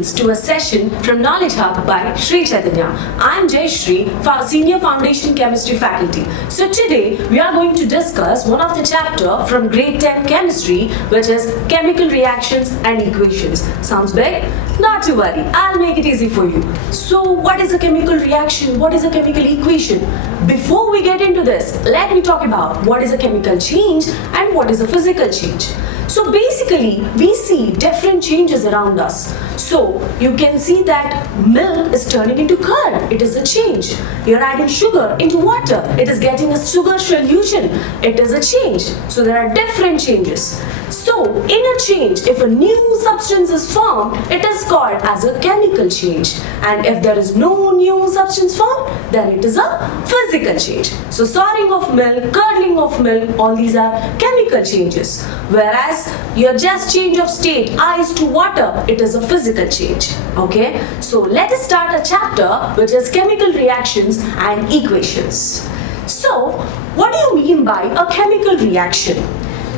entrance to a session from Knowledge Hub by Sri Chaitanya. I am Jay Shri, Senior Foundation Chemistry Faculty. So today we are going to discuss one of the chapter from grade 10 chemistry, which is chemical reactions and equations. Sounds big? Not to worry, I'll make it easy for you. So what is a chemical reaction? What is a chemical equation? Before we get into this, let me talk about what is a chemical change and what is a physical change. So basically, we see different changes around us. So you can see that milk is turning into curd. It is a change. You're adding sugar into water. It is getting a sugar solution. It is a change. So there are different changes. So in a change, if a new substance is formed, it is called as a chemical change. And if there is no new substance formed, then it is a physical change. So souring of milk, curdling of milk, all these are chemical changes. Whereas your just change of state, ice to water, it is a physical change. Okay, so let us start a chapter which is chemical reactions and equations. So what do you mean by a chemical reaction?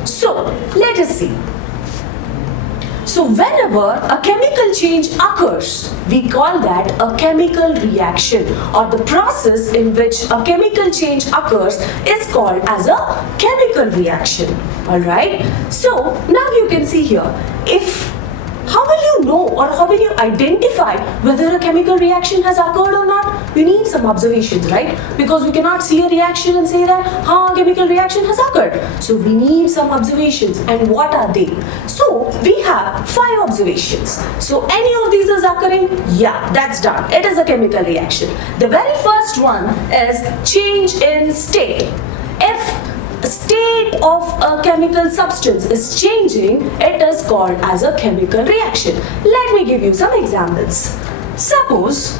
So let us see. So whenever a chemical change occurs, we call that a chemical reaction, or the process in which a chemical change occurs is called as a chemical reaction. Alright, so now you can see here, how will you know or how will you identify whether a chemical reaction has occurred or not? You need some observations, right? Because we cannot see a reaction and say that a chemical reaction has occurred. So we need some observations. And what are they? So we have 5 observations. So any of these is occurring? Yeah, that's done. It is a chemical reaction. The very first one is change in state. If state of a chemical substance is changing, it is called as a chemical reaction. Let me give you some examples. Suppose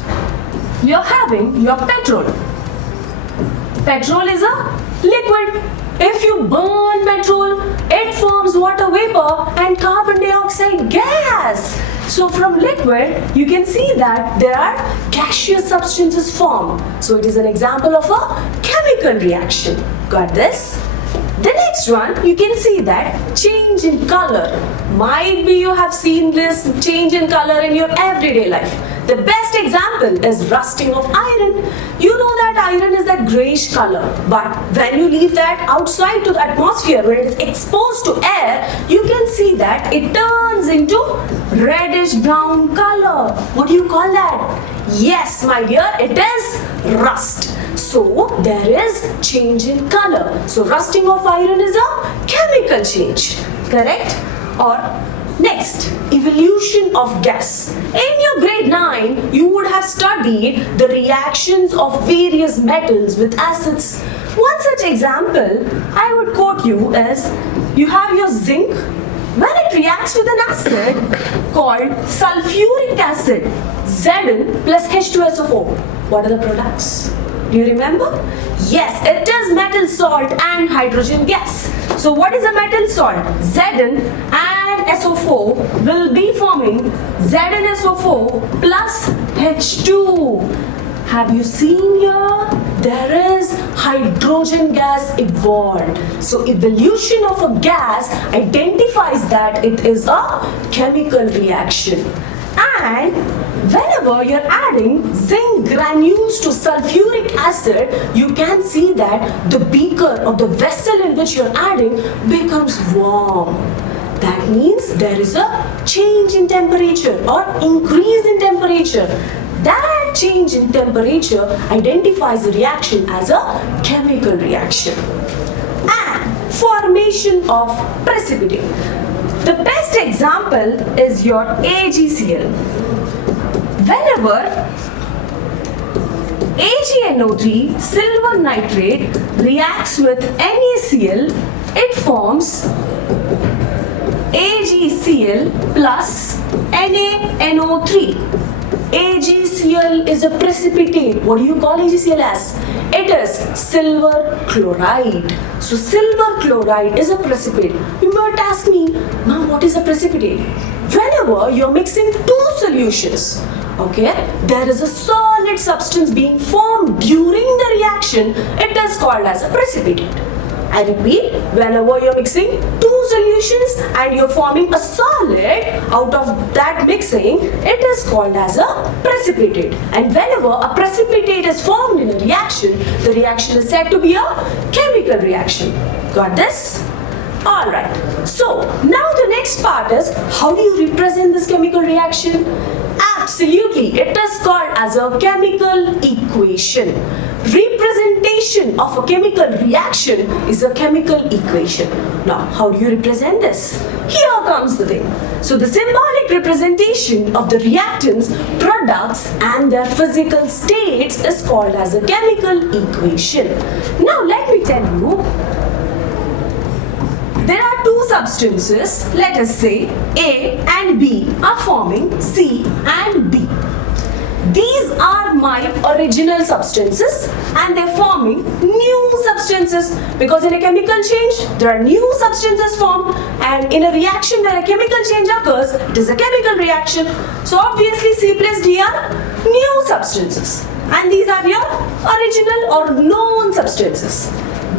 you're having your petrol. Petrol is a liquid. If you burn petrol, it forms water vapor and carbon dioxide gas. So from liquid, you can see that there are gaseous substances formed. So it is an example of a chemical reaction. Got this? The next one, you can see that change in color. Might be you have seen this change in color in your everyday life. The best example is rusting of iron. You know that iron is that grayish color, but when you leave that outside to the atmosphere where it is exposed to air, you can see that it turns into reddish brown color. What do you call that? Yes, my dear, it is rust. So there is change in color. So rusting of iron is a chemical change, correct? Or next, evolution of gas. In your grade 9, you would have studied the reactions of various metals with acids. One such example I would quote you is, you have your zinc. When it reacts with an acid called sulfuric acid, Zn plus H2SO4, what are the products? Do you remember? Yes, it is metal salt and hydrogen gas. So what is a metal salt? Zn and SO4 will be forming ZnSO4 plus H2. Have you seen here? There is hydrogen gas evolved. So evolution of a gas identifies that it is a chemical reaction. And whenever you're adding zinc granules to sulfuric acid, you can see that the beaker or the vessel in which you're adding becomes warm. That means there is a change in temperature or increase in temperature. That change in temperature identifies the reaction as a chemical reaction. And formation of precipitate. The best example is your AgCl. Whenever AgNO3, silver nitrate, reacts with NaCl, it forms AgCl plus NaNO3. AgCl is a precipitate. What do you call AgCl as? It is silver chloride. So silver chloride is a precipitate. You might ask me, ma'am, what is a precipitate? Whenever you're mixing 2 solutions, okay, there is a solid substance being formed during the reaction, it is called as a precipitate. I repeat, whenever you're mixing two solutions and you're forming a solid out of that mixing, it is called as a precipitate. And whenever a precipitate is formed in a reaction, the reaction is said to be a chemical reaction. Got this? Alright, so now the next part is, how do you represent this chemical reaction? Absolutely, it is called as a chemical equation. Representation of a chemical reaction is a chemical equation. Now, how do you represent this? Here comes the thing. So the symbolic representation of the reactants, products and their physical states is called as a chemical equation. Now let me tell you, there are two substances, let us say A and B are forming C and D. These are my original substances and they're forming new substances, because in a chemical change there are new substances formed, and in a reaction where a chemical change occurs, it is a chemical reaction. So obviously C plus D are new substances and these are your original or known substances.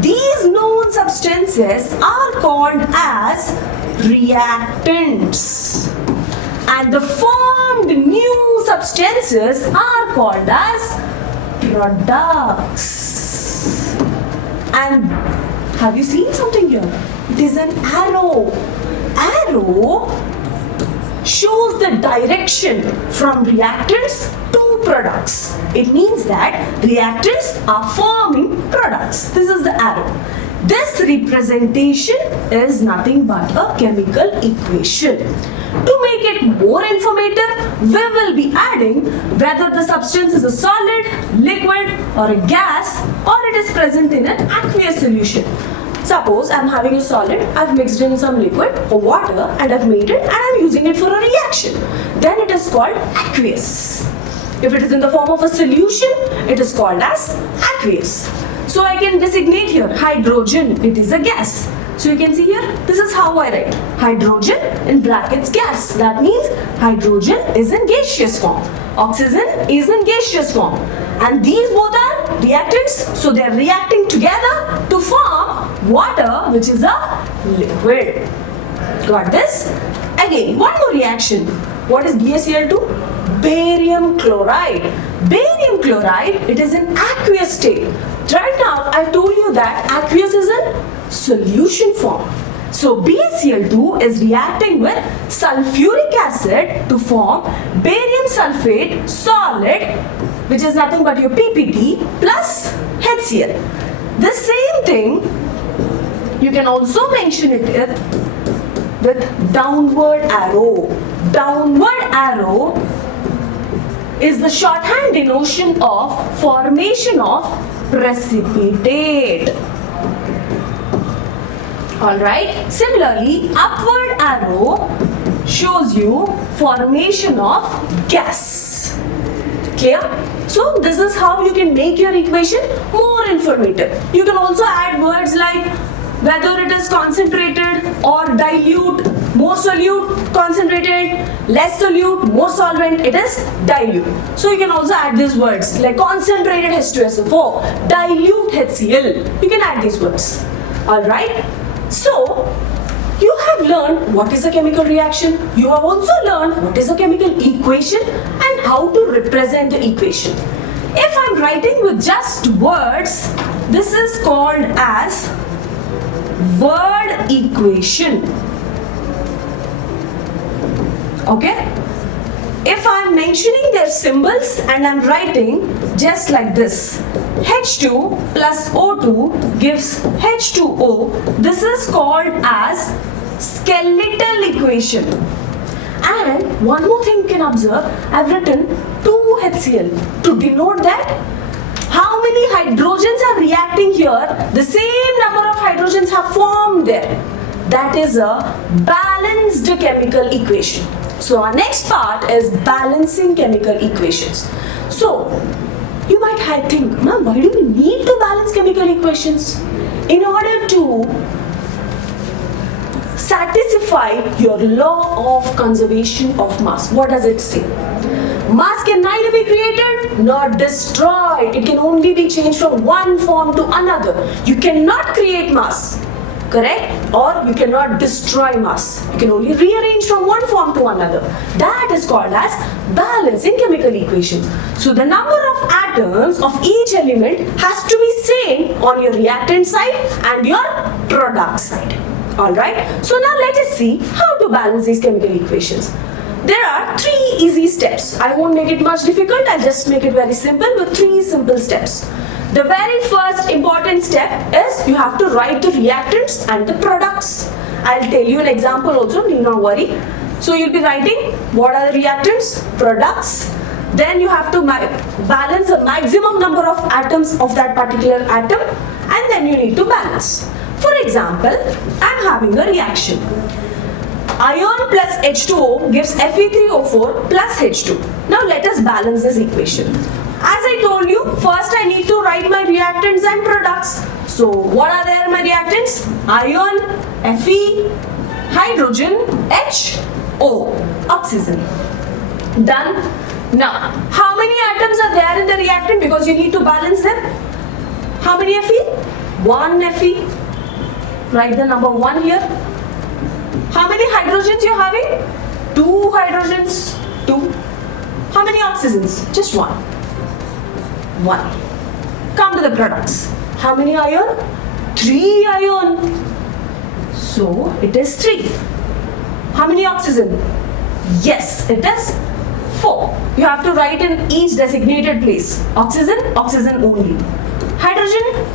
These known substances are called as reactants, and the formed new substances are called as products. And have you seen something here? It is an arrow. Arrow shows the direction from reactants to products. It means that reactants are forming products. This is the arrow. This representation is nothing but a chemical equation. To make it more informative, we will be adding whether the substance is a solid, liquid or a gas, or it is present in an aqueous solution. Suppose I am having a solid, I have mixed in some liquid or water and I have made it and I am using it for a reaction. Then it is called aqueous. If it is in the form of a solution, it is called as aqueous. So I can designate here hydrogen, it is a gas. So you can see here, this is how I write. Hydrogen in brackets gas. That means hydrogen is in gaseous form. Oxygen is in gaseous form. And these both are reactants. So they are reacting together to form water, which is a liquid. Got this? Again, one more reaction. What is BaCl2? Barium chloride. Barium chloride, it is in aqueous state. Right now, I told you that aqueous is in solution form. So BaCl2 is reacting with sulfuric acid to form barium sulfate solid, which is nothing but your PPT plus HCl. The same thing, you can also mention it with downward arrow. Downward arrow is the shorthand denotation of formation of precipitate. Alright, similarly, upward arrow shows you formation of gas. Clear? So this is how you can make your equation more informative. You can also add words like whether it is concentrated or dilute, more solute, concentrated, less solute, more solvent, it is dilute. So you can also add these words like concentrated H2SO4, dilute HCl. You can add these words. Alright? So, you have learned what is a chemical reaction. You have also learned what is a chemical equation and how to represent the equation. If I am writing with just words, this is called as word equation. Okay? If I am mentioning their symbols and I am writing just like this, H2 plus O2 gives H2O. This is called as skeletal equation. And one more thing you can observe, I have written 2HCl to denote that how many hydrogens are reacting here, the same number of hydrogens have formed there. That is a balanced chemical equation. So our next part is balancing chemical equations. So you might think, ma'am, why do we need to balance chemical equations? In order to satisfy your law of conservation of mass. What does it say? Mass can neither be created nor destroyed. It can only be changed from one form to another. You cannot create mass, correct? Or you cannot destroy mass. You can only rearrange from one form to another. That is called as balance in chemical equations. So the number of atoms of each element has to be same on your reactant side and your product side. Alright, so now let us see how to balance these chemical equations. There are 3 easy steps. I won't make it much difficult, I'll just make it very simple with 3 simple steps. The very first important step is you have to write the reactants and the products. I'll tell you an example also, need not worry. So you'll be writing what are the reactants, products. Then you have to balance the maximum number of atoms of that particular atom, and then you need to balance. For example, I'm having a reaction. Iron plus H2O gives Fe3O4 plus H2. Now let us balance this equation. As I told you, first I need to write my reactants and products. So what are there my reactants? Iron, Fe, hydrogen, HO, oxygen. Done. Now, how many atoms are there in the reactant because you need to balance them? How many Fe? 1 Fe. Write the number 1 here. How many hydrogens you are having? 2 hydrogens. 2. How many oxygens? Just 1. 1. Come to the products. How many iron? 3 iron. So it is 3. How many oxygen? Yes, it is 4. You have to write in each designated place. Oxygen, oxygen only. Hydrogen,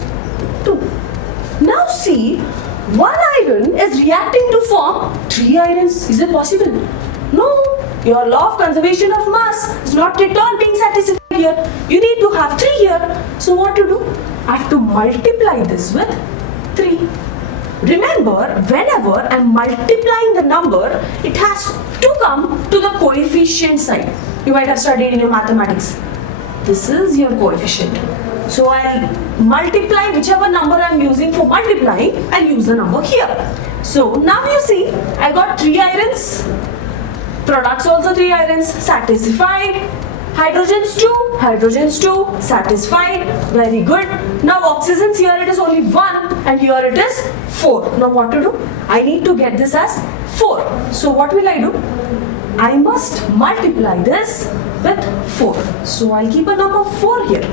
2. Now see, 1 iron is reacting to form 3 irons. Is it possible? No. Your law of conservation of mass is not at all being satisfied here. You need to have 3 here. So what to do? I have to multiply this with 3. Remember, whenever I am multiplying the number, it has to come to the coefficient side. You might have studied in your mathematics. This is your coefficient. So I'll multiply whichever number I'm using for multiplying, I'll use the number here. So now you see, I got 3 irons. Products also 3 irons, satisfied. Hydrogens 2, satisfied. Very good. Now oxygens, here it is only 1 and here it is 4. Now what to do? I need to get this as 4. So what will I do? I must multiply this with 4. So I'll keep a number 4 here.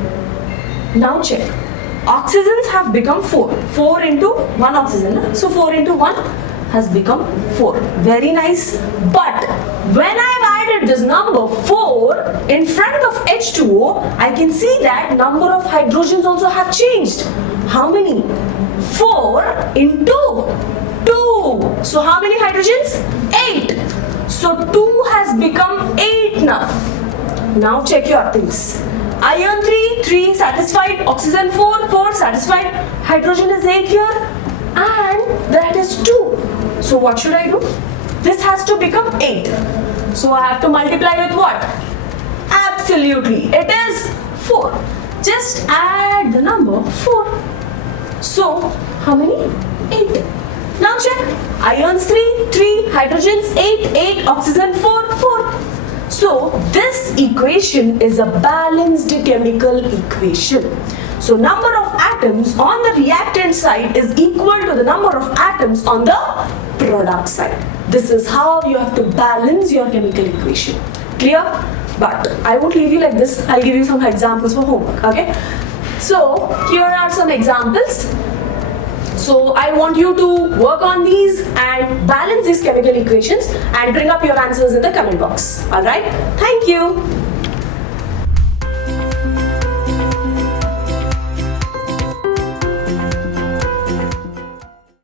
Now check. Oxygens have become 4. 4 into 1 oxygen. So 4 into 1 has become 4. Very nice. But when I've added this number 4 in front of H2O, I can see that number of hydrogens also have changed. How many? 4 into 2. So how many hydrogens? 8. So 2 has become 8 now. Now check your things. Iron 3 satisfied, oxygen 4 satisfied, hydrogen is 8 here, and that is 2. So what should I do? This has to become 8. So I have to multiply with what? Absolutely, it is 4. Just add the number 4. So how many? 8. Now check. Ions 3, hydrogens 8, oxygen 4. So this equation is a balanced chemical equation. So number of atoms on the reactant side is equal to the number of atoms on the product side. This is how you have to balance your chemical equation. Clear? But I won't leave you like this. I'll give you some examples for homework. Okay? So here are some examples. So I want you to work on these and balance these chemical equations and bring up your answers in the comment box. Alright? Thank you.